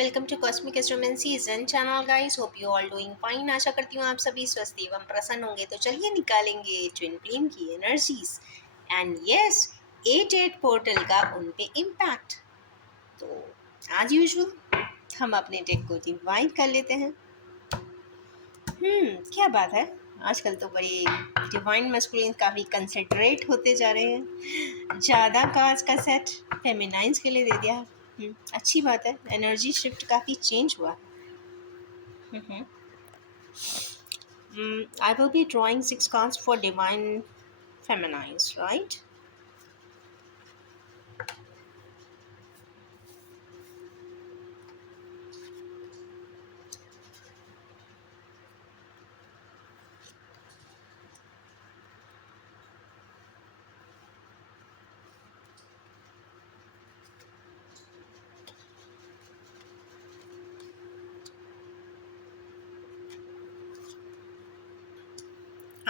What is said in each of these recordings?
Welcome to Cosmic Astromancy जन channel guys. Hope you all doing fine. आशा करती हूँ आप सभी स्वस्थ एवं प्रसन्न होंगे। तो चलिए निकालेंगे ट्विन फ्लेम की एनर्जीज एंड यस 8-8 पोर्टल का उन पे इम्पैक्ट। तो एज यूजुअल हम अपने डेक को डिवाइड कर लेते हैं। क्या बात है, आजकल तो बड़े डिवाइन मस्कुलिन काफ़ी कंसिडरेट होते जा रहे हैं। ज़्यादा कार्ड्स का सेट फेमिनाइंस के लिए दे दिया है। अच्छी बात है, एनर्जी शिफ्ट काफ़ी चेंज हुआ है। I will be drawing 6 cards for divine feminines, right?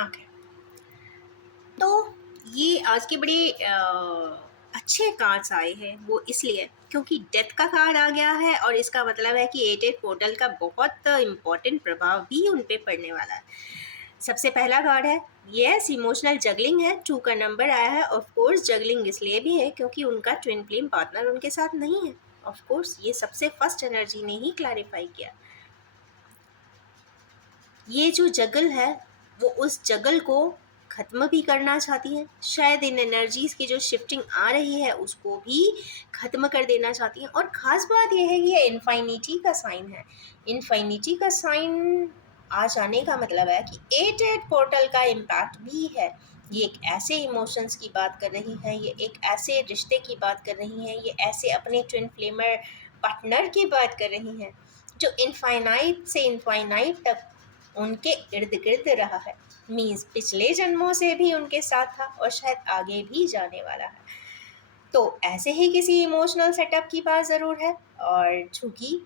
Okay. तो ये आज के बड़े अच्छे कार्ड्स आए हैं, वो इसलिए क्योंकि डेथ का कार्ड आ गया है और इसका मतलब है कि 8-8 पोर्टल का बहुत इम्पोर्टेंट प्रभाव भी उन पे पड़ने वाला है। सबसे पहला कार्ड है यस इमोशनल जगलिंग है। 2 का नंबर आया है। ऑफ कोर्स जगलिंग इसलिए भी है क्योंकि उनका ट्विन फ्लेम पार्टनर उनके साथ नहीं है। ऑफ कोर्स ये सबसे फर्स्ट एनर्जी ने ही क्लैरिफाई किया। ये जो जगल है वो उस जगल को ख़त्म भी करना चाहती है। शायद इन एनर्जीज़ की जो शिफ्टिंग आ रही है उसको भी ख़त्म कर देना चाहती हैं। और ख़ास बात यह है कि ये इन्फाइनिटी का साइन है। इन्फाइनिटी का साइन आ जाने का मतलब है कि 8-8 पोर्टल का इम्पैक्ट भी है। ये एक ऐसे इमोशंस की बात कर रही है, ये एक ऐसे रिश्ते की बात कर रही हैं, ये ऐसे अपने ट्विन फ्लेमर पार्टनर की बात कर रही हैं जो इनफाइनाइट से इनफाइनाइट तक उनके इर्द गिर्द रहा है। मीन्स पिछले जन्मों से भी उनके साथ था और शायद आगे भी जाने वाला है। तो ऐसे ही किसी इमोशनल सेटअप की बात ज़रूर है। और चूँकि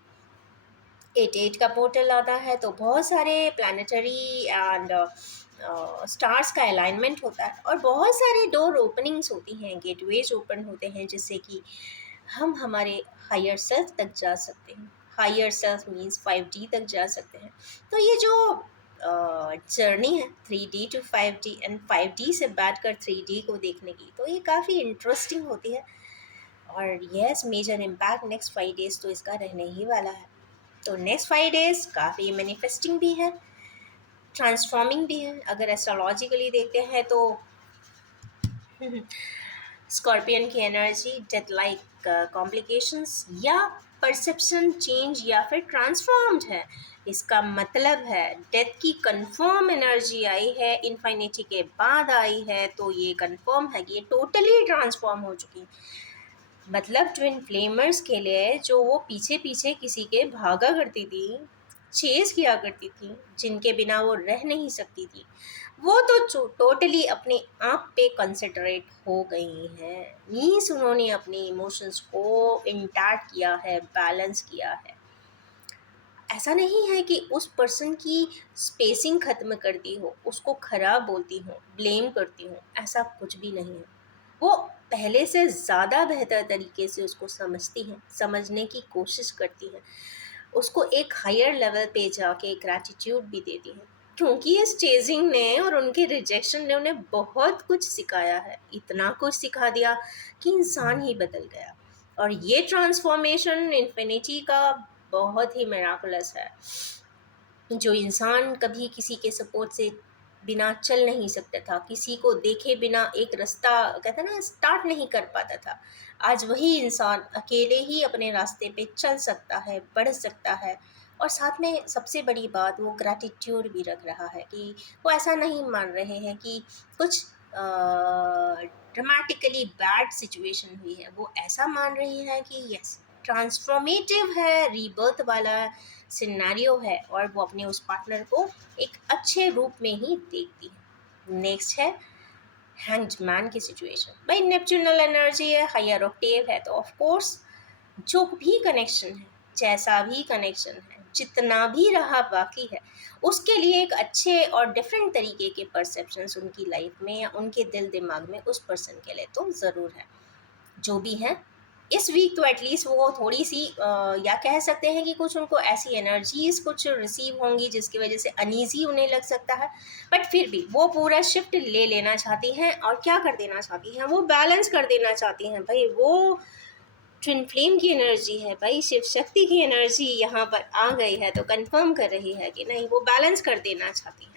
8-8 का पोर्टल आता है तो बहुत सारे प्लानिटरी एंड स्टार्स का अलाइनमेंट होता है और बहुत सारे डोर ओपनिंग्स होती हैं, गेटवेज ओपन होते हैं जिससे कि हम हमारे हायर सेल्फ तक जा सकते हैं। हायर सेल्फ मीन्स 5D तक जा सकते हैं। तो ये जो जर्नी है 3D to 5D and 5D से बैठ कर 3D को देखने की, तो ये काफ़ी इंटरेस्टिंग होती है। और yes major impact next 5 days तो इसका रहने ही वाला है। तो नेक्स्ट 5 डेज़ काफ़ी मैनिफेस्टिंग भी है, ट्रांसफॉर्मिंग भी है। अगर एस्ट्रोलॉजिकली देखते हैं तो स्कॉर्पियन की एनर्जी डेथ लाइक कॉम्प्लिकेशंस या परसेप्शन चेंज या फिर ट्रांसफॉर्म्ड है। इसका मतलब है डेथ की कंफर्म एनर्जी आई है, इन्फिनिटी के बाद आई है, तो ये कंफर्म है कि ये टोटली ट्रांसफॉर्म हो चुकी है। मतलब ट्विन फ्लेमर्स के लिए जो वो पीछे पीछे किसी के भागा करती थी, चेज़ किया करती थी, जिनके बिना वो रह नहीं सकती थी, वो तो टोटली अपने आप पे कंसंट्रेट हो गई हैं। मीन्स उन्होंने अपने इमोशंस को इंटैक्ट किया है, बैलेंस किया है। ऐसा नहीं है कि उस पर्सन की स्पेसिंग ख़त्म कर दी हो, उसको ख़राब बोलती हूँ, ब्लेम करती हूँ, ऐसा कुछ भी नहीं है। वो पहले से ज़्यादा बेहतर तरीके से उसको समझती हैं, समझने की कोशिश करती हैं, उसको एक हायर लेवल पे जाके ग्रैटिट्यूड भी देती हैं, क्योंकि इस चेजिंग ने और उनके रिजेक्शन ने उन्हें बहुत कुछ सिखाया है। इतना कुछ सिखा दिया कि इंसान ही बदल गया। और ये ट्रांसफॉर्मेशन इन्फिनिटी का बहुत ही मिराकुलस है। जो इंसान कभी किसी के सपोर्ट से बिना चल नहीं सकता था, किसी को देखे बिना एक रास्ता कहते हैं ना स्टार्ट नहीं कर पाता था, आज वही इंसान अकेले ही अपने रास्ते पे चल सकता है, बढ़ सकता है। और साथ में सबसे बड़ी बात वो ग्रैटिट्यूड भी रख रहा है कि वो ऐसा नहीं मान रहे हैं कि कुछ ड्रामेटिकली बैड सिचुएशन हुई है, वो ऐसा मान रही है कि यस ट्रांसफॉर्मेटिव है, रीबर्थ वाला सिनेरियो है और वो अपने उस पार्टनर को एक अच्छे रूप में ही देखती है। नेक्स्ट है हैंग्ड मैन की सिचुएशन। भाई नेपच्यूनल एनर्जी है, हायर ऑक्टेव है, तो ऑफ कोर्स जो भी कनेक्शन है, जैसा भी कनेक्शन है, जितना भी रहा बाकी है, उसके लिए एक अच्छे और डिफरेंट तरीके के परसेप्शंस उनकी लाइफ में या उनके दिल दिमाग में उस पर्सन के लिए तो ज़रूर है। जो भी है इस वीक तो एटलीस्ट वो थोड़ी सी या कह सकते हैं कि कुछ उनको ऐसी एनर्जीज कुछ रिसीव होंगी जिसकी वजह से अनईजी उन्हें लग सकता है, बट फिर भी वो पूरा शिफ्ट ले लेना चाहती हैं और क्या कर देना चाहती हैं, वो बैलेंस कर देना चाहती हैं भाई। वो ट्विन फ्लेम की एनर्जी है भाई, शिव शक्ति की एनर्जी यहाँ पर आ गई है तो कंफर्म कर रही है कि नहीं, वो बैलेंस कर देना चाहती हैं।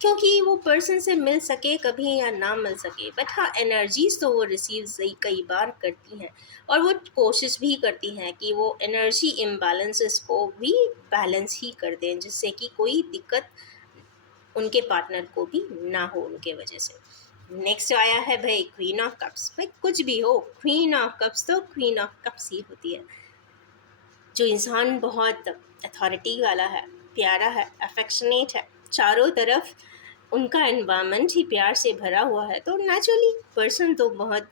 क्योंकि वो पर्सन से मिल सके कभी या ना मिल सके, बट हाँ एनर्जीज तो वो रिसीव सही कई बार करती हैं और वो कोशिश भी करती हैं कि वो एनर्जी इम्बैलेंसेस को भी बैलेंस ही कर दें, जिससे कि कोई दिक्कत उनके पार्टनर को भी ना हो उनके वजह से। नेक्स्ट आया है भाई क्वीन ऑफ कप्स। भाई कुछ भी हो, क्वीन ऑफ कप्स तो क्वीन ऑफ कप्स ही होती है। जो इंसान बहुत अथॉरिटी वाला है, प्यारा है, अफेक्शनेट है, चारों तरफ उनका एनवायरनमेंट ही प्यार से भरा हुआ है, तो नेचुरली पर्सन तो बहुत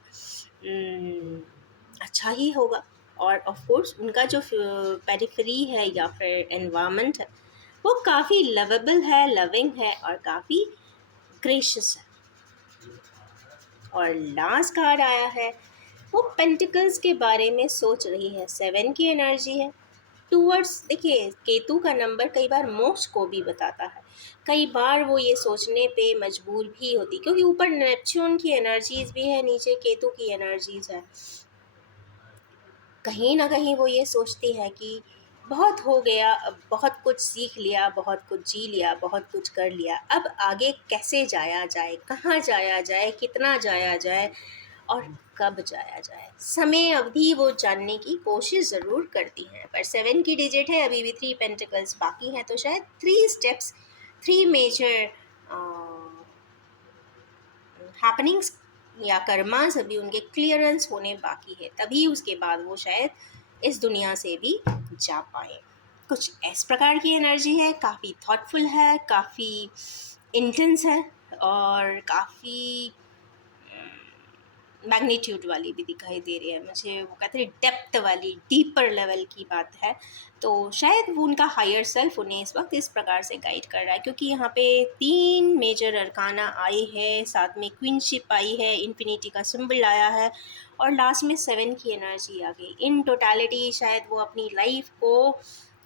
अच्छा ही होगा। और ऑफ कोर्स उनका जो पेरिफेरी है या फिर एनवायरनमेंट है वो काफ़ी लवेबल है, लविंग है और काफ़ी ग्रेशियस है। और लास्ट कार्ड आया है, वो पेंटिकल्स के बारे में सोच रही है, 7 की एनर्जी है। टूवर्ड्स, देखिए केतु का नंबर कई बार मोक्ष को भी बताता है, कई बार वो ये सोचने पे मजबूर भी होती, क्योंकि ऊपर नेपच्यून की एनर्जीज भी है, नीचे केतु की एनर्जीज है। कहीं ना कहीं वो ये सोचती है कि बहुत हो गया, अब बहुत कुछ सीख लिया, बहुत कुछ जी लिया, बहुत कुछ कर लिया, अब आगे कैसे जाया जाए, कहाँ जाया जाए, कितना जाया जाए और कब जाया जाए, समय अवधि वो जानने की कोशिश ज़रूर करती हैं। पर 7 की डिजिट है, अभी भी 3 पेंटिकल्स बाकी हैं, तो शायद 3 स्टेप्स, 3 मेजर हैपनिंग्स या कर्मास अभी उनके क्लियरेंस होने बाकी है, तभी उसके बाद वो शायद इस दुनिया से भी जा पाए। कुछ इस प्रकार की एनर्जी है, काफ़ी थॉटफुल है, काफ़ी इंटेंस है और काफ़ी मैग्नीट्यूड वाली भी दिखाई दे रही है मुझे। वो कहते हैं डेप्थ वाली, डीपर लेवल की बात है। तो शायद वो उनका हायर सेल्फ उन्हें इस वक्त इस प्रकार से गाइड कर रहा है, क्योंकि यहाँ पे 3 मेजर अरकाना आए हैं, साथ में क्वीनशिप आई है, इन्फिनिटी का सिंबल आया है और लास्ट में 7 की एनर्जी आ गई। इन टोटलिटी शायद वो अपनी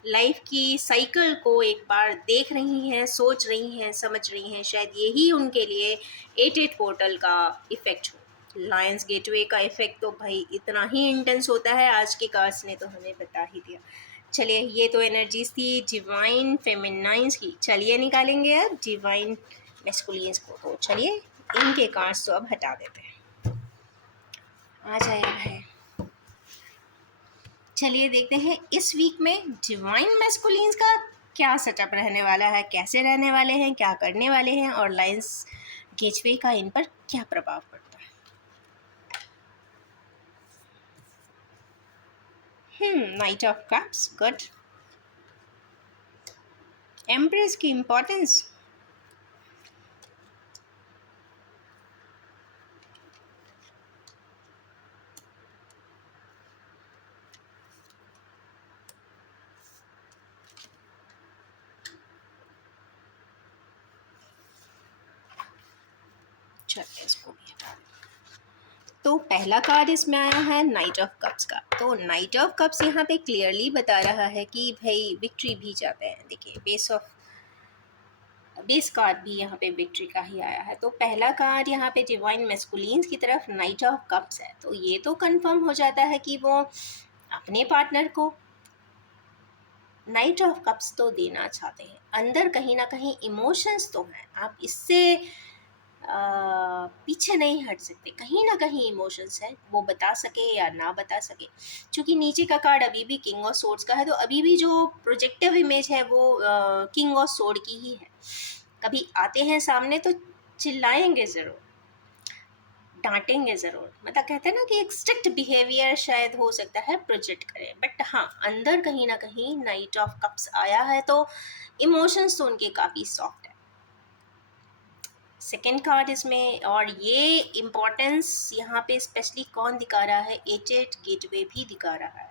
लाइफ की साइकिल को एक बार देख रही हैं, सोच रही हैं, समझ रही हैं, शायद यही उनके लिए 8 पोर्टल का इफ़ेक्ट हो। लायंस गेटवे का इफ़ेक्ट तो भाई इतना ही इंटेंस होता है, आज के कार्ड्स ने तो हमें बता ही दिया। चलिए, ये तो एनर्जीज थी डिवाइन फेमिनाइंस की। चलिए निकालेंगे अब डिवाइन मेस्कुलियंस को। तो चलिए इनके कार्ड्स तो अब हटा देते हैं। आ जाए भाई, चलिए देखते हैं इस वीक में डिवाइन मैस्कुलिन्स का क्या सेटअप रहने वाला है, कैसे रहने वाले हैं, क्या करने वाले हैं और लायंस गेटवे का इन पर क्या प्रभाव पड़ता है। Night of cups, good. Empress की इम्पोर्टेंस, चलिए इसको भी हटा दें। तो पहला कार्ड इसमें आया है नाइट ऑफ कप्स का। तो नाइट ऑफ कप्स यहाँ पे क्लियरली बता रहा है कि भाई विक्ट्री भी जाते हैं। देखिए बेस कार्ड भी यहाँ पे विक्ट्री का ही आया है। तो पहला कार्ड यहाँ पे डिवाइन मैस्कुलिन्स की तरफ नाइट ऑफ कप्स है, तो ये तो कंफर्म हो जाता है कि वो अपने पार्टनर को नाइट ऑफ कप्स तो देना चाहते हैं। अंदर कहीं ना कहीं इमोशंस तो हैं, आप इससे पीछे नहीं हट सकते, कहीं ना कहीं इमोशंस है, वो बता सके या ना बता सके। क्योंकि नीचे का कार्ड अभी भी किंग ऑफ सोर्ड्स का है, तो अभी भी जो प्रोजेक्टिव इमेज है वो किंग ऑफ सोर्ड की ही है। कभी आते हैं सामने तो चिल्लाएंगे ज़रूर, डांटेंगे ज़रूर, मतलब कहते हैं ना कि एक स्ट्रिक्ट बिहेवियर शायद हो सकता है प्रोजेक्ट करें, बट हाँ अंदर कहीं ना कहीं नाइट ऑफ कप्स आया है, तो इमोशंस तो उनके काफ़ी सॉफ्ट है। सेकेंड कार्ड इसमें, और ये इम्पोर्टेंस यहाँ पे स्पेशली कौन दिखा रहा है, 8 गेटवे भी दिखा रहा है।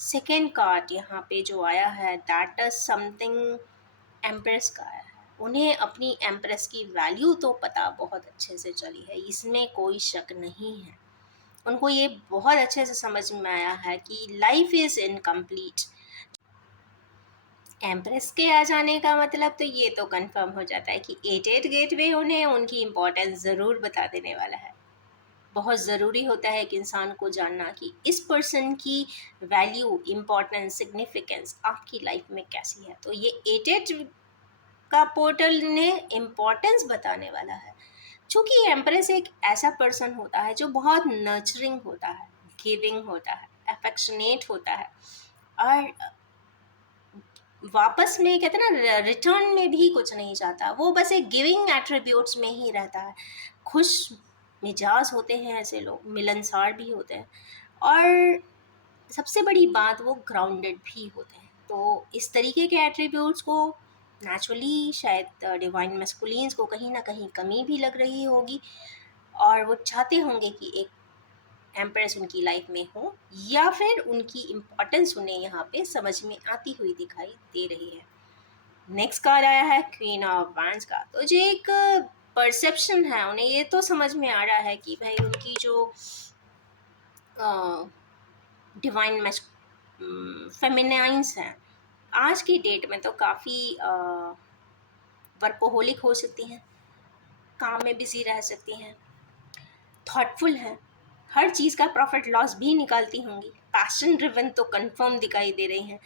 सेकेंड कार्ड यहाँ पे जो आया है दैट इज समथिंग एम्प्रेस का आया है। उन्हें अपनी एम्प्रेस की वैल्यू तो पता बहुत अच्छे से चली है, इसमें कोई शक नहीं है। उनको ये बहुत अच्छे से समझ में आया है कि लाइफ इज़ इनकम्प्लीट। एम्प्रेस के आ जाने का मतलब तो ये तो कंफर्म हो जाता है कि एट गेटवे उन्हें उनकी इम्पोर्टेंस ज़रूर बता देने वाला है। बहुत ज़रूरी होता है कि इंसान को जानना कि इस पर्सन की वैल्यू, इम्पोर्टेंस, सिग्निफिकेंस आपकी लाइफ में कैसी है। तो ये एट का पोर्टल ने इम्पोर्टेंस बताने वाला है। चूँकि एम्प्रेस एक ऐसा पर्सन होता है जो बहुत नर्चरिंग होता है, गिविंग होता है, अफेक्शनेट होता है, और वापस में कहते हैं ना रिटर्न में भी कुछ नहीं चाहता। वो बस एक गिविंग एट्रीब्यूट्स में ही रहता है। खुश मिजाज होते हैं ऐसे लोग, मिलनसार भी होते हैं, और सबसे बड़ी बात वो ग्राउंडेड भी होते हैं। तो इस तरीके के एट्रीब्यूट्स को नेचुरली शायद डिवाइन मैस्कुलिन्स को कहीं ना कहीं कमी भी लग रही होगी, और वो चाहते होंगे कि एक एम्प्रेस उनकी लाइफ में हो, या फिर उनकी इम्पोर्टेंस उन्हें यहाँ पे समझ में आती हुई दिखाई दे रही है। नेक्स्ट कार्ड आया है क्वीन ऑफ वैंड्स का। तो जो एक परसेप्शन है, उन्हें ये तो समझ में आ रहा है कि भाई उनकी जो डिवाइन फेमिनाइंस हैं आज की डेट में तो काफ़ी वर्कोहोलिक हो सकती हैं, काम में बिजी रह सकती हैं, थॉटफुल हैं, हर चीज़ का प्रॉफिट लॉस भी निकालती होंगी, पैशन ड्रिवन तो कंफर्म दिखाई दे रही हैं,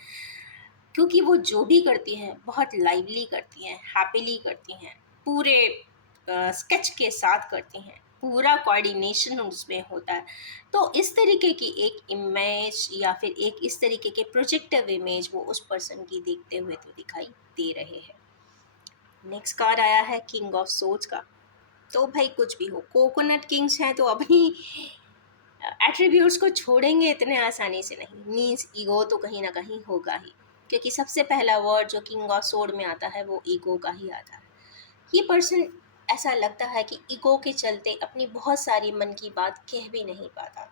क्योंकि वो जो भी करती हैं बहुत लाइवली करती हैं, हैप्पीली करती हैं, पूरे स्केच के साथ करती हैं, पूरा कोऑर्डिनेशन उसमें होता है। तो इस तरीके की एक इमेज या फिर एक इस तरीके के प्रोजेक्टिव इमेज वो उस पर्सन की देखते हुए तो दिखाई दे रहे हैं। नेक्स्ट कार्ड आया है किंग ऑफ सोर्ड्स का। तो भाई कुछ भी हो, कोकोनट किंग्स हैं तो अपनी एट्रीब्यूट्स को छोड़ेंगे इतने आसानी से नहीं। मीन्स ईगो तो कहीं ना कहीं होगा ही, क्योंकि सबसे पहला वर्ड जो किंग ऑफ सोर्ड में आता है वो ईगो का ही आता है। ये पर्सन ऐसा लगता है कि ईगो के चलते अपनी बहुत सारी मन की बात कह भी नहीं पाता।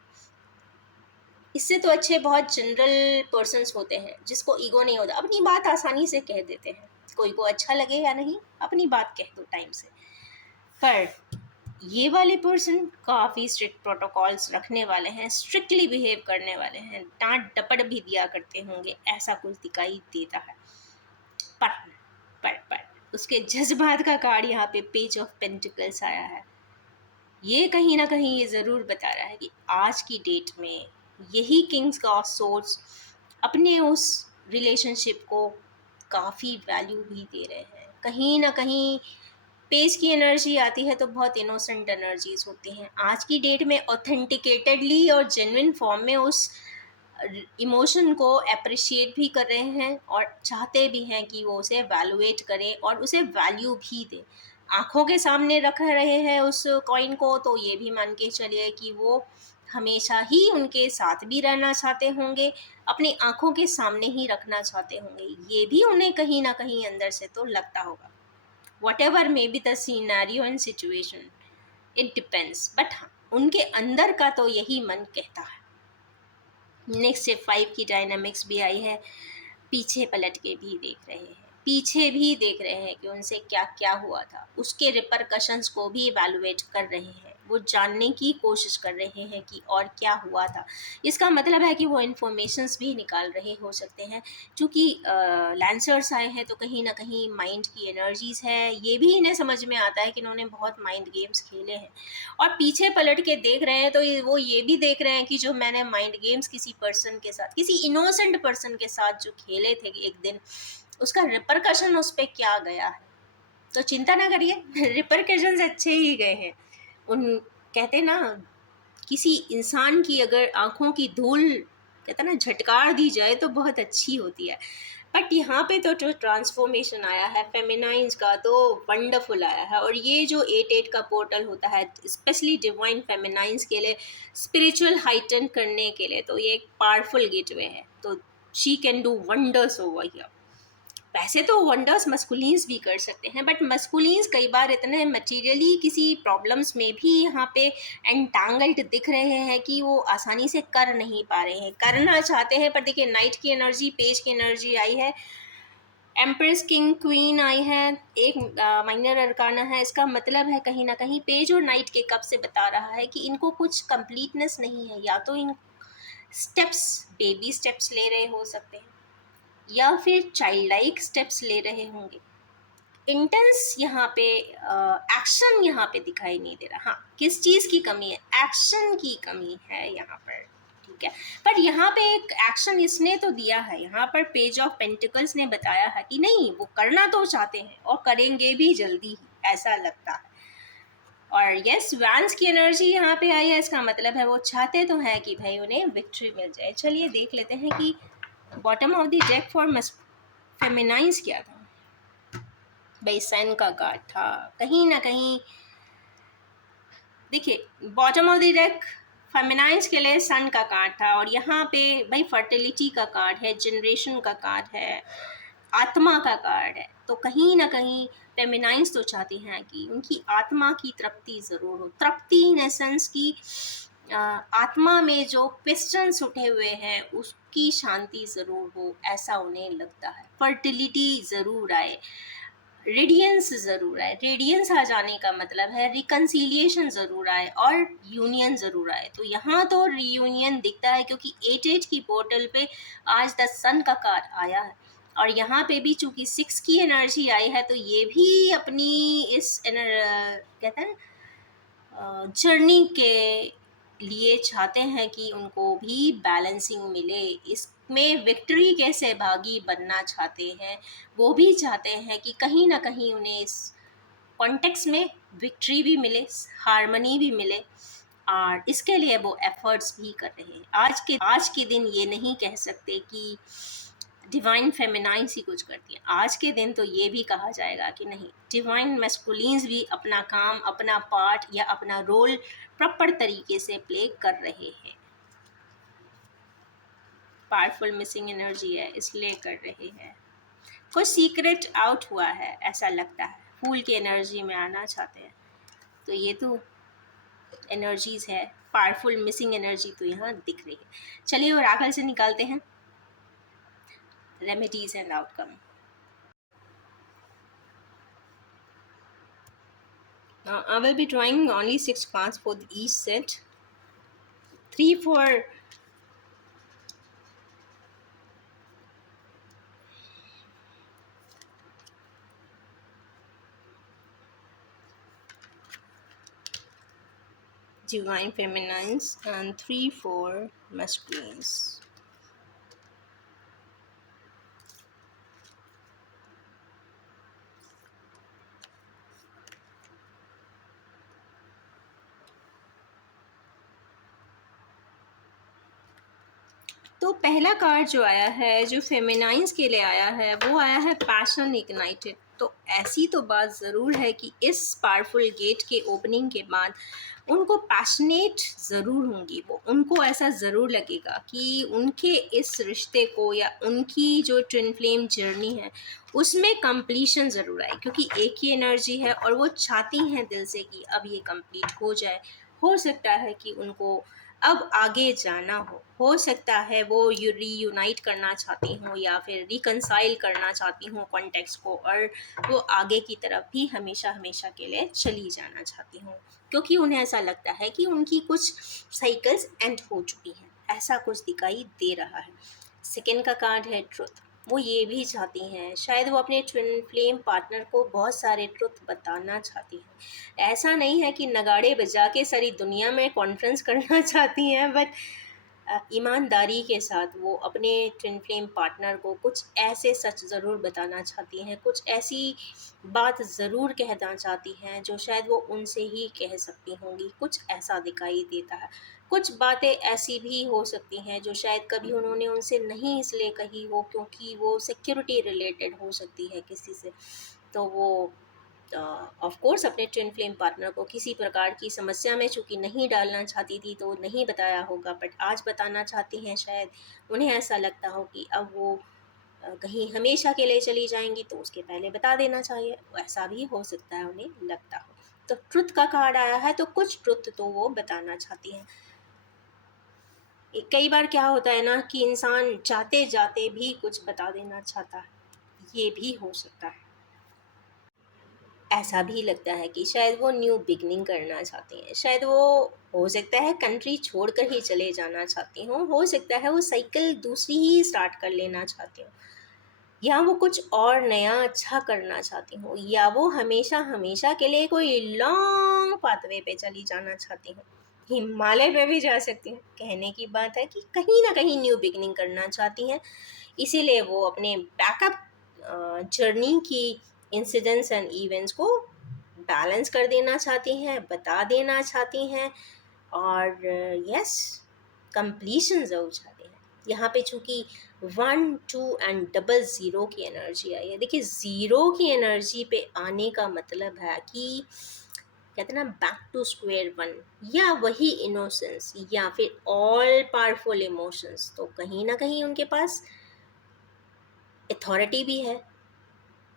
इससे तो अच्छे बहुत जनरल पर्सन्स होते हैं जिसको ईगो नहीं होता, अपनी बात आसानी से कह देते हैं, कोई को अच्छा लगे या नहीं अपनी बात कह दो टाइम से। पर ये वाले पर्सन काफ़ी स्ट्रिक्ट प्रोटोकॉल्स रखने वाले हैं, स्ट्रिक्टली बिहेव करने वाले हैं, डांट डपट भी दिया करते होंगे, ऐसा कुछ दिखाई देता है। पर पर उसके जज्बात का कार्ड यहाँ पे पेज ऑफ पेंटिकल्स आया है। ये कहीं ना कहीं ये ज़रूर बता रहा है कि आज की डेट में यही किंग्स ऑफ सोर्ड्स अपने उस रिलेशनशिप को काफ़ी वैल्यू भी दे रहे हैं। कहीं ना कहीं पेज की एनर्जी आती है तो बहुत इनोसेंट एनर्जीज होती हैं। आज की डेट में ऑथेंटिकेटेडली और जेन्युइन फॉर्म में उस इमोशन को अप्रिशिएट भी कर रहे हैं और चाहते भी हैं कि वो उसे वैल्यूएट करें और उसे वैल्यू भी दें। आँखों के सामने रख रहे हैं उस कॉइन को, तो ये भी मान के चलिए कि वो हमेशा ही उनके साथ भी रहना चाहते होंगे, अपनी आँखों के सामने ही रखना चाहते होंगे। ये भी उन्हें कहीं ना कहीं अंदर से तो लगता होगा। whatever may be the scenario and situation, it depends, but हाँ उनके अंदर का तो यही मन कहता है। नेक्स्ट से 5 की डायनामिक्स भी आई है। पीछे पलट के भी देख रहे हैं, पीछे भी देख रहे हैं कि उनसे क्या क्या हुआ था, उसके रिपरकशंस को भी इवैल्यूएट कर रहे हैं, वो जानने की कोशिश कर रहे हैं कि और क्या हुआ था। इसका मतलब है कि वो इन्फॉर्मेशंस भी निकाल रहे हो सकते हैं। चूँकि लैंसर्स आए हैं तो कहीं ना कहीं माइंड की एनर्जीज़ है, ये भी इन्हें समझ में आता है कि इन्होंने बहुत माइंड गेम्स खेले हैं। और पीछे पलट के देख रहे हैं तो वो ये भी देख रहे हैं कि जो मैंने माइंड गेम्स किसी पर्सन के साथ, किसी इनोसेंट पर्सन के साथ जो खेले थे एक दिन, उसका रिपरकशन उस पर क्या गया है। तो चिंता ना करिए, रिपरकशंस अच्छे ही गए हैं। उन कहते ना, किसी इंसान की अगर आँखों की धूल कहते ना झटकार दी जाए तो बहुत अच्छी होती है। बट यहाँ पे तो जो ट्रांसफॉर्मेशन आया है फेमिनाइंस का तो वंडरफुल आया है। और ये जो 8-8 का पोर्टल होता है स्पेशली डिवाइन फेमिनाइंस के लिए, स्पिरिचुअल हाइटन करने के लिए, तो ये एक पावरफुल गेटवे है। तो she can do wonders over here. वैसे तो वंडर्स मस्कुलिन्स भी कर सकते हैं, बट मस्कुलिन्स कई बार इतने मटीरियली किसी प्रॉब्लम्स में भी यहाँ पे एंटांगल्ड दिख रहे हैं कि वो आसानी से कर नहीं पा रहे हैं, करना चाहते हैं। पर देखिए नाइट की एनर्जी, पेज की एनर्जी आई है, एम्प्रेस, किंग, क्वीन आई है, एक माइनर अरकाना है। इसका मतलब है कहीं ना कहीं पेज और नाइट के कप से बता रहा है कि इनको कुछ कंप्लीटनेस नहीं है, या तो इन स्टेप्स बेबी स्टेप्स ले रहे हो सकते हैं, या फिर चाइल्ड लाइक स्टेप्स ले रहे होंगे। इंटेंस यहाँ पे एक्शन यहाँ पे दिखाई नहीं दे रहा। हाँ, किस चीज़ की कमी है? एक्शन की कमी है यहाँ पर, ठीक है। पर यहाँ पे एक एक्शन इसने तो दिया है, यहाँ पर पेज ऑफ पेंटिकल्स ने बताया है कि नहीं, वो करना तो चाहते हैं और करेंगे भी जल्दी ही, ऐसा लगता है। और यस, वैंस की एनर्जी यहाँ पे आई है, इसका मतलब है वो चाहते तो हैं कि भाई उन्हें विक्ट्री मिल जाए। चलिए देख लेते हैं कि bottom of the deck for feminines क्या था। भाई सन का कार्ड था, कहीं ना कहीं देखिए बॉटम ऑफ द डेक फेमिनाइंस के लिए सन का कार्ड था, और यहाँ पे भाई फर्टिलिटी का कार्ड है, जनरेशन का कार्ड है, आत्मा का कार्ड है। तो कहीं ना कहीं फेमिनाइंस तो चाहती हैं कि उनकी आत्मा की तृप्ति ज़रूर हो। तृप्ति इन सेंस की आत्मा में जो क्वेश्चंस उठे हुए हैं उसकी शांति ज़रूर हो, ऐसा उन्हें लगता है। फर्टिलिटी ज़रूर आए, रेडियंस ज़रूर आए। रेडियंस आ जाने का मतलब है रिकन्सिलिएशन ज़रूर आए और यूनियन ज़रूर आए। तो यहाँ तो रीयूनियन दिखता है, क्योंकि 8 की पोर्टल पे आज द सन का कार्ड आया है, और यहाँ पे भी चूंकि 6 की एनर्जी आई है, तो ये भी अपनी इस कहते हैं जर्नी के लिए चाहते हैं कि उनको भी बैलेंसिंग मिले, इसमें विक्ट्री के सहभागी बनना चाहते हैं। वो भी चाहते हैं कि कहीं ना कहीं उन्हें इस कॉन्टेक्स्ट में विक्ट्री भी मिले, हार्मनी भी मिले, और इसके लिए वो एफर्ट्स भी कर रहे हैं। आज के दिन ये नहीं कह सकते कि डिवाइन फेमिनाइंस ही कुछ करती है। आज के दिन तो ये भी कहा जाएगा कि नहीं, डिवाइन मैस्कुलिन्स भी अपना काम, अपना पार्ट या अपना रोल प्रॉपर तरीके से प्ले कर रहे हैं। पावरफुल मिसिंग एनर्जी है, इसलिए कर रहे हैं। कुछ सीक्रेट आउट हुआ है ऐसा लगता है, फूल की एनर्जी में आना चाहते हैं। तो ये तो एनर्जीज है, पावरफुल मिसिंग एनर्जी तो यहाँ दिख रही है। चलिए और आखिर से निकालते हैं remedies and outcome. Now I will be drawing only 6 cards for each set. 3 for divine feminines and 3 for masculines. तो पहला कार्ड जो आया है, जो फेमिनाइंस के लिए आया है, वो आया है पैशन इग्नाइटेड। तो ऐसी तो बात ज़रूर है कि इस पावरफुल गेट के ओपनिंग के बाद उनको पैशनेट ज़रूर होंगी, वो उनको ऐसा ज़रूर लगेगा कि उनके इस रिश्ते को या उनकी जो ट्विन फ्लेम जर्नी है उसमें कंप्लीशन ज़रूर आए, क्योंकि एक ही एनर्जी है और वो चाहती हैं दिल से कि अब ये कंप्लीट हो जाए। हो सकता है कि उनको अब आगे जाना हो सकता है वो रीयूनाइट करना चाहती हूँ या फिर रिकनसाइल करना चाहती हूँ कॉन्टेक्स्ट को, और वो आगे की तरफ भी हमेशा हमेशा के लिए चली जाना चाहती हूँ, क्योंकि उन्हें ऐसा लगता है कि उनकी कुछ साइकिल्स एंड हो चुकी हैं, ऐसा कुछ दिखाई दे रहा है। सेकेंड का कार्ड है ट्रुथ। वो ये भी चाहती हैं, शायद वो अपने ट्विन फ्लेम पार्टनर को बहुत सारे ट्रुथ बताना चाहती हैं। ऐसा नहीं है कि नगाड़े बजा के सारी दुनिया में कॉन्फ्रेंस करना चाहती हैं, बट ईमानदारी के साथ वो अपने ट्विन फ्लेम पार्टनर को कुछ ऐसे सच ज़रूर बताना चाहती हैं, कुछ ऐसी बात ज़रूर कहना चाहती हैं जो शायद वो उनसे ही कह सकती होंगी, कुछ ऐसा दिखाई देता है। कुछ बातें ऐसी भी हो सकती हैं जो शायद कभी उन्होंने उनसे नहीं इसलिए कही हो क्योंकि वो सिक्योरिटी रिलेटेड हो सकती है किसी से। तो वो ऑफ कोर्स अपने ट्विन फ्लेम पार्टनर को किसी प्रकार की समस्या में चूँकि नहीं डालना चाहती थी तो नहीं बताया होगा, बट आज बताना चाहती हैं। शायद उन्हें ऐसा लगता हो कि अब वो कहीं हमेशा के लिए चली जाएंगी तो उसके पहले बता देना चाहिए, ऐसा भी हो सकता है उन्हें लगता हो। तो ट्रुथ का कार्ड आया है, तो कुछ ट्रुथ तो वो बताना चाहती हैं। कई बार क्या होता है ना कि इंसान चाहते जाते भी कुछ बता देना चाहता है, ये भी हो सकता है। ऐसा भी लगता है कि शायद वो न्यू बिगनिंग करना चाहती हैं, शायद वो हो सकता है कंट्री छोड़कर ही चले जाना चाहती हों, हो सकता है वो साइकिल दूसरी ही स्टार्ट कर लेना चाहती हों, या वो कुछ और नया अच्छा करना चाहती हूँ, या वो हमेशा हमेशा के लिए कोई लॉन्ग पाथवे पे चली जाना चाहती हूँ। हिमालय पे भी जा सकती हूँ। कहने की बात है कि कहीं ना कहीं न्यू बिगनिंग करना चाहती हैं, इसीलिए वो अपने बैकअप जर्नी की इंसिडेंट्स एंड इवेंट्स को बैलेंस कर देना चाहती हैं, बता देना चाहती हैं, और यस, कंप्लीशन ज़रूर चाहती हैं। यहाँ पे चूँकि 1, 2 एंड डबल ज़ीरो की एनर्जी आई है। देखिए, ज़ीरो की एनर्जी पे आने का मतलब है कि कहते हैं ना, बैक टू स्क्वायर वन, या वही इनोसेंस या फिर ऑल पावरफुल इमोशंस, तो कहीं ना कहीं उनके पास अथॉरिटी भी है,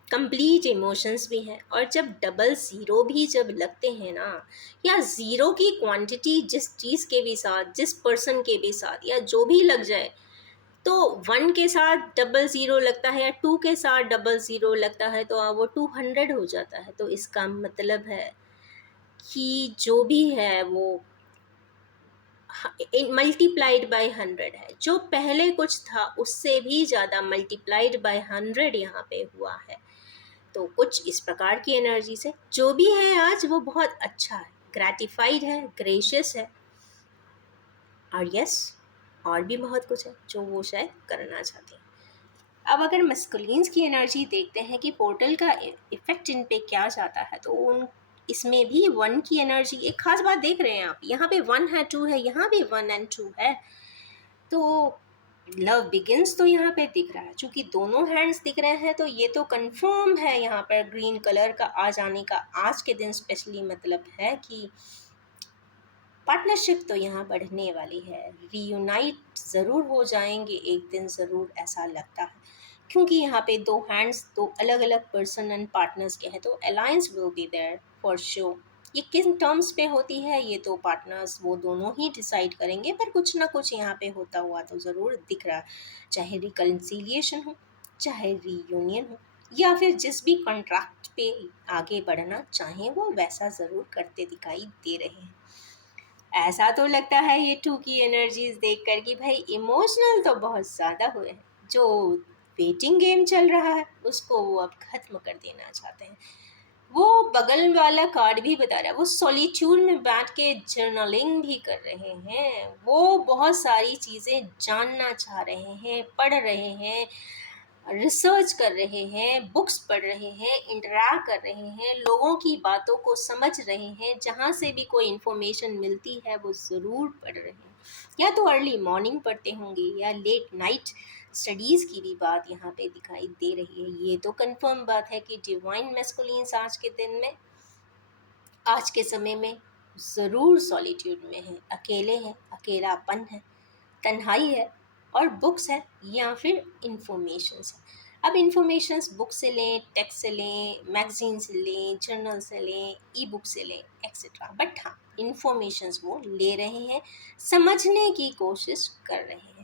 कंप्लीट इमोशंस भी हैं। और जब डबल ज़ीरो भी जब लगते हैं ना, या ज़ीरो की क्वांटिटी जिस चीज़ के भी साथ, जिस पर्सन के भी साथ, या जो भी लग जाए, तो 1 के साथ डबल ज़ीरो लगता है या 2 के साथ डबल ज़ीरो लगता है, तो वो 200 हो जाता है। तो इसका मतलब है कि जो भी है वो मल्टीप्लाइड बाय 100 है। जो पहले कुछ था उससे भी ज़्यादा मल्टीप्लाइड बाय 100 यहाँ पे हुआ है। तो कुछ इस प्रकार की एनर्जी से जो भी है आज वो बहुत अच्छा है, ग्रेटिफाइड है, ग्रेशियस है, और यस, और भी बहुत कुछ है जो वो शायद करना चाहते हैं। अब अगर मस्कुलिन्स की एनर्जी देखते हैं कि पोर्टल का इफेक्ट इन पे क्या जाता है, तो उन इसमें भी 1 की एनर्जी, एक खास बात देख रहे हैं आप, यहाँ पे 1 है, 2 है, यहाँ भी 1 एंड 2 है, तो लव बिगिंस तो यहाँ पे दिख रहा है। चूंकि दोनों हैंड्स दिख रहे हैं, तो ये तो कंफर्म है यहाँ पर ग्रीन कलर का आ जाने का आज के दिन स्पेशली मतलब है कि पार्टनरशिप तो यहाँ बढ़ने वाली है, रीयूनाइट ज़रूर हो जाएंगे एक दिन ज़रूर, ऐसा लगता है। क्योंकि यहाँ पे दो हैंड्स, दो अलग अलग पर्सन एंड पार्टनर्स के हैं, तो alliance will be there for sure. ये किन टर्म्स पे होती है ये तो पार्टनर्स वो दोनों ही डिसाइड करेंगे, पर कुछ ना कुछ यहाँ पे होता हुआ तो ज़रूर दिख रहा है। चाहे रिकन्सिलिएशन हो, चाहे रीयूनियन हो, या फिर जिस भी कॉन्ट्रैक्ट पे आगे बढ़ना चाहें वो वैसा ज़रूर करते दिखाई दे रहे हैं। ऐसा तो लगता है ये 2 की एनर्जीज देखकर कि भाई इमोशनल तो बहुत ज़्यादा हुए हैं। जो वेटिंग गेम चल रहा है उसको वो अब ख़त्म कर देना चाहते हैं। वो बगल वाला कार्ड भी बता रहा है, वो सॉलिट्यूड में बैठ के जर्नलिंग भी कर रहे हैं, वो बहुत सारी चीज़ें जानना चाह रहे हैं, पढ़ रहे हैं, रिसर्च कर रहे हैं, बुक्स पढ़ रहे हैं, इंटरैक्ट कर रहे हैं, लोगों की बातों को समझ रहे हैं, जहाँ से भी कोई इन्फॉर्मेशन मिलती है वो ज़रूर पढ़ रहे हैं। या तो अर्ली मॉर्निंग पढ़ते होंगे या लेट नाइट स्टडीज़ की भी बात यहाँ पे दिखाई दे रही है। ये तो कंफर्म बात है कि डिवाइन मैस्कुलिन्स आज के दिन में, आज के समय में ज़रूर सॉलिट्यूड में है, अकेले हैं, अकेलापन है, तन्हाई है, और बुक्स है या फिर इंफॉर्मेशंस है। अब इंफॉर्मेशंस बुक से लें, टेक्स्ट से लें, मैगजीन से लें, जर्नल से लें, ई बुक से लें, एक्सेट्रा, बट हाँ, इंफॉर्मेशंस वो ले रहे हैं, समझने की कोशिश कर रहे हैं।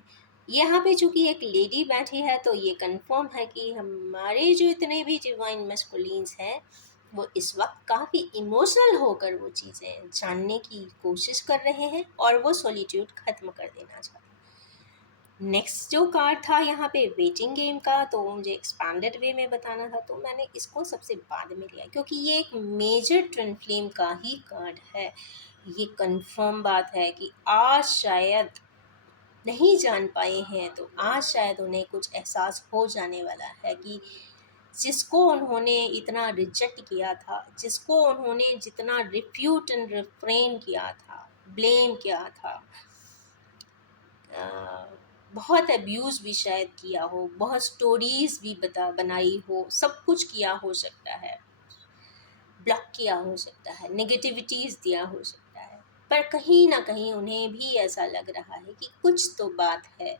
यहाँ पे चूंकि एक लेडी बैठी है तो ये कंफर्म है कि हमारे जो इतने भी डिवाइन मैस्कुलिन्स हैं वो इस वक्त काफ़ी इमोशनल होकर वो चीज़ें जानने की कोशिश कर रहे हैं, और वो सॉलिट्यूड ख़त्म कर देना चाहते हैं। नेक्स्ट जो कार्ड था यहाँ पे वेटिंग गेम का, तो मुझे एक्सपांडेड वे में बताना था, तो मैंने इसको सबसे बाद में लिया क्योंकि ये एक मेजर ट्विन फ्लेम का ही कार्ड है। ये कंफर्म बात है कि आज शायद नहीं जान पाए हैं तो आज शायद उन्हें कुछ एहसास हो जाने वाला है कि जिसको उन्होंने इतना रिजेक्ट किया था, जिसको उन्होंने जितना रिफ्यूट एंड रिफ्रेन किया था, ब्लेम किया था, अ, बहुत अब्यूज़ भी शायद किया हो, बहुत स्टोरीज़ भी बनाई हो, सब कुछ किया हो सकता है, ब्लॉक किया हो सकता है, नेगेटिविटीज़ दिया हो सकता है, पर कहीं ना कहीं उन्हें भी ऐसा लग रहा है कि कुछ तो बात है।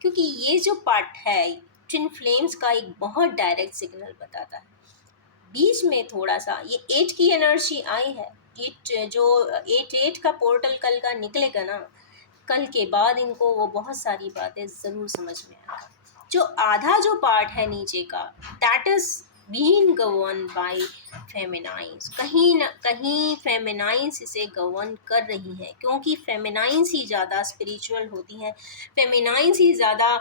क्योंकि ये जो पार्ट है ट्विन फ्लेम्स का एक बहुत डायरेक्ट सिग्नल बताता है। बीच में थोड़ा सा ये 8 की एनर्जी आई है, 8 जो 8 का पोर्टल कल का निकलेगा ना, कल के बाद इनको वो बहुत सारी बातें ज़रूर समझ में आएगा। जो आधा जो पार्ट है नीचे का, that is been govern by feminines. कहीं न कहीं फेमिनाइंस इसे गवर्न कर रही हैं, क्योंकि फेमिनाइंस ही ज़्यादा स्पिरिचुअल होती हैं, फेमिनाइंस ही ज़्यादा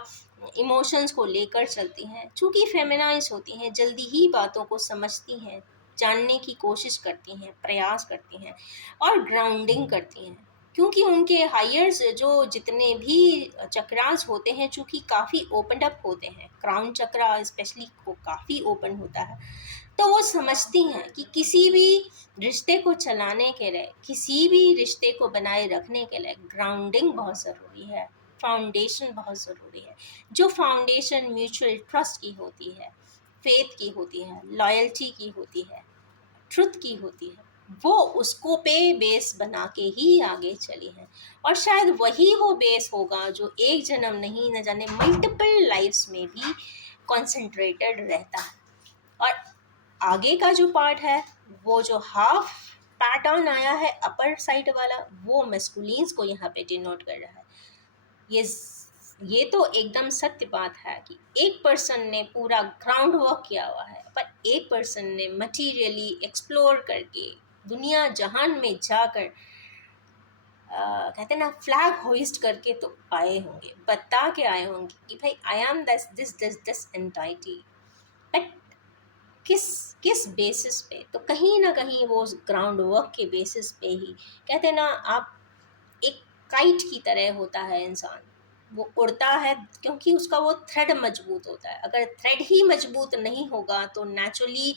इमोशंस को लेकर चलती हैं। चूँकि फेमिनाइंस होती हैं, जल्दी ही बातों को समझती हैं, जानने की कोशिश करती हैं, प्रयास करती हैं और ग्राउंडिंग करती हैं, क्योंकि उनके हायर्स जो जितने भी चक्रास होते हैं, चूँकि काफ़ी ओपन अप होते हैं, क्राउन चक्रा स्पेशली को काफ़ी ओपन होता है, तो वो समझती हैं कि किसी भी रिश्ते को चलाने के लिए, किसी भी रिश्ते को बनाए रखने के लिए ग्राउंडिंग बहुत ज़रूरी है, फाउंडेशन बहुत ज़रूरी है। जो फाउंडेशन म्यूचुअल ट्रस्ट की होती है, फेथ की होती है, लॉयल्टी की होती है, ट्रुथ की होती है, वो उसको पे बेस बना के ही आगे चली है। और शायद वही वो बेस होगा जो एक जन्म नहीं, न जाने मल्टीपल लाइफ्स में भी कॉन्सेंट्रेटेड रहता है। और आगे का जो पार्ट है, वो जो हाफ पैटर्न आया है अपर साइड वाला, वो मैस्कुलिन्स को यहाँ पे डिनोट कर रहा है। ये ये तो एकदम सत्य बात है कि एक पर्सन ने पूरा ग्राउंड वर्क किया हुआ है, पर एक पर्सन ने मटीरियली एक्सप्लोर करके दुनिया जहान में जाकर कहते हैं ना, फ्लैग होइस्ट करके तो आए होंगे, बता के आए होंगे कि भाई I am this this this this entity. But किस किस बेसिस पे? तो कहीं ना कहीं वो ग्राउंड वर्क के बेसिस पे ही, कहते हैं ना, आप एक काइट की तरह होता है इंसान, वो उड़ता है क्योंकि उसका वो थ्रेड मजबूत होता है। अगर थ्रेड ही मजबूत नहीं होगा तो नेचुरली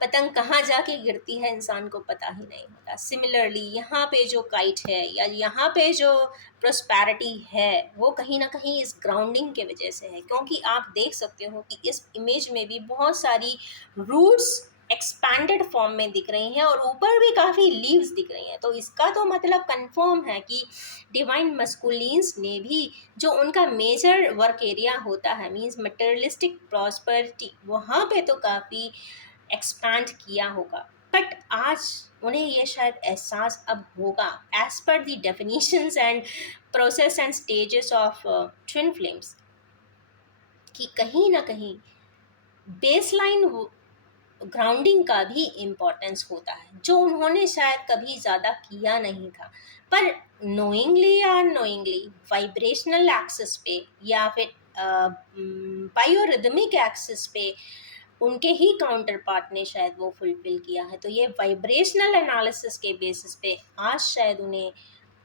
पतंग कहाँ जाके गिरती है इंसान को पता ही नहीं होता। सिमिलरली यहाँ पे जो काइट है या यहाँ पे जो प्रोस्पैरिटी है, वो कहीं ना कहीं इस ग्राउंडिंग के वजह से है, क्योंकि आप देख सकते हो कि इस इमेज में भी बहुत सारी रूट्स एक्सपैंडेड फॉर्म में दिख रही हैं और ऊपर भी काफ़ी लीव्स दिख रही हैं। तो इसका तो मतलब कंफर्म है कि डिवाइन मस्कुलिन्स ने भी जो उनका मेजर वर्क एरिया होता है, मींस मटेरियलिस्टिक प्रॉस्पेरिटी, वहाँ पे तो काफ़ी एक्सपैंड किया होगा। बट आज उन्हें ये शायद एहसास अब होगा, as per the definitions and process and stages of twin flames, कि कहीं ना कहीं बेसलाइन ग्राउंडिंग का भी इम्पोर्टेंस होता है, जो उन्होंने शायद कभी ज़्यादा किया नहीं था। पर नोइंगली या अननोइंगली वाइब्रेशनल एक्सिस पे या फिर बायोरिदमिक एक्सिस पे उनके ही काउंटर पार्ट ने शायद वो फुलफिल किया है। तो ये वाइब्रेशनल एनालिसिस के बेसिस पे आज शायद उन्हें,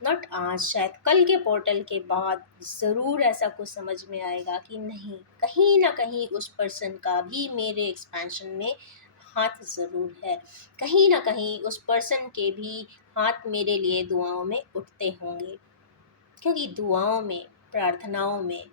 नॉट आज, शायद कल के पोर्टल के बाद ज़रूर ऐसा कुछ समझ में आएगा कि नहीं, कहीं ना कहीं उस पर्सन का भी मेरे एक्सपेंशन में हाथ ज़रूर है, कहीं ना कहीं उस पर्सन के भी हाथ मेरे लिए दुआओं में उठते होंगे, क्योंकि दुआओं में, प्रार्थनाओं में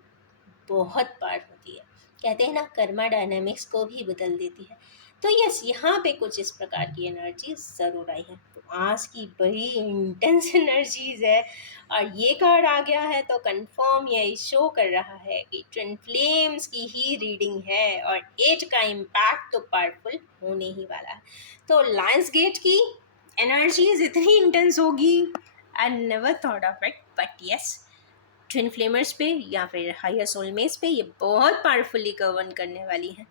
बहुत पार्ट होती है। कहते हैं ना, कर्मा डायनामिक्स को भी बदल देती है। तो यस, यहाँ पे कुछ इस प्रकार की एनर्जी ज़रूर आई है। तो आज की बड़ी इंटेंस एनर्जीज है और ये कार्ड आ गया है तो कंफर्म ये शो कर रहा है कि ट्विन फ्लेम्स की ही रीडिंग है और एज का इम्पैक्ट तो पावरफुल होने ही वाला है। तो लायंस गेट की एनर्जीज इतनी इंटेंस होगी, I never thought of it, but yes, twin flamers पे या फिर हायर सोलमेट्स पे ये बहुत पावरफुली गवर्न करने वाली हैं।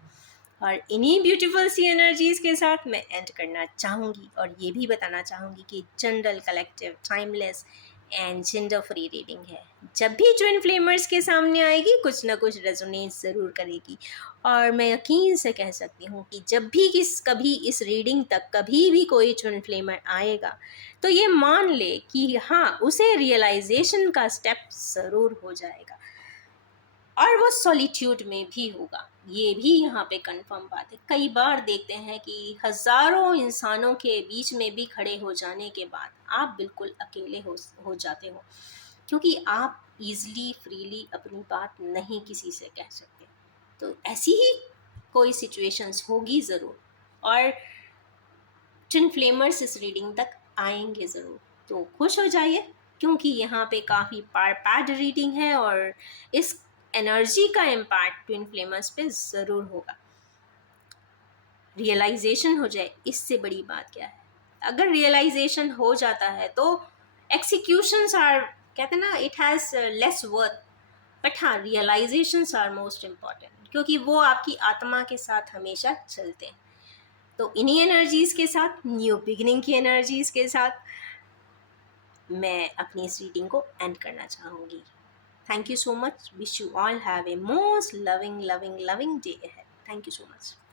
और इन्हीं ब्यूटीफुल सी एनर्जीज के साथ मैं एंड करना चाहूँगी और ये भी बताना चाहूँगी कि general, collective, timeless and gender free reading है। जब भी ट्विन फ्लेमर्स के सामने आएगी कुछ ना कुछ रेजोनेट ज़रूर करेगी। और मैं यकीन से कह सकती हूँ कि जब भी कभी इस रीडिंग तक कभी भी कोई ट्विन फ्लेमर आएगा तो ये मान ले कि हाँ, उसे रियलाइजेशन का स्टेप ज़रूर हो जाएगा और वो सॉलिट्यूड में भी होगा। ये भी यहाँ पे कंफर्म बात है। कई बार देखते हैं कि हज़ारों इंसानों के बीच में भी खड़े हो जाने के बाद आप बिल्कुल अकेले हो जाते हो, क्योंकि आप ईज़िली फ्रीली अपनी बात नहीं किसी से कह सकते। तो ऐसी ही कोई सिचुएशंस होगी ज़रूर और ट्विन फ्लेमर्स इस रीडिंग तक आएंगे ज़रूर। तो खुश हो जाइए, क्योंकि यहाँ पे काफ़ी पैड रीडिंग है और इस एनर्जी का इम्पैक्ट ट्विन फ्लेमर्स पे ज़रूर होगा। रियलाइजेशन हो जाए, इससे बड़ी बात क्या है। अगर रियलाइजेशन हो जाता है तो एक्सिक्यूशंस आर, कहते हैं ना, it has less worth. But हाँ, रियलाइजेशंस आर मोस्ट इम्पॉर्टेंट, क्योंकि वो आपकी आत्मा के साथ हमेशा चलते हैं। तो इन्हीं एनर्जीज़ के साथ, न्यू बिगिनिंग की एनर्जीज़ के साथ, मैं अपनी इस रीडिंग को एंड करना चाहूँगी। Thank you so much. Wish you all have a most loving, loving, loving day ahead. Thank you so much.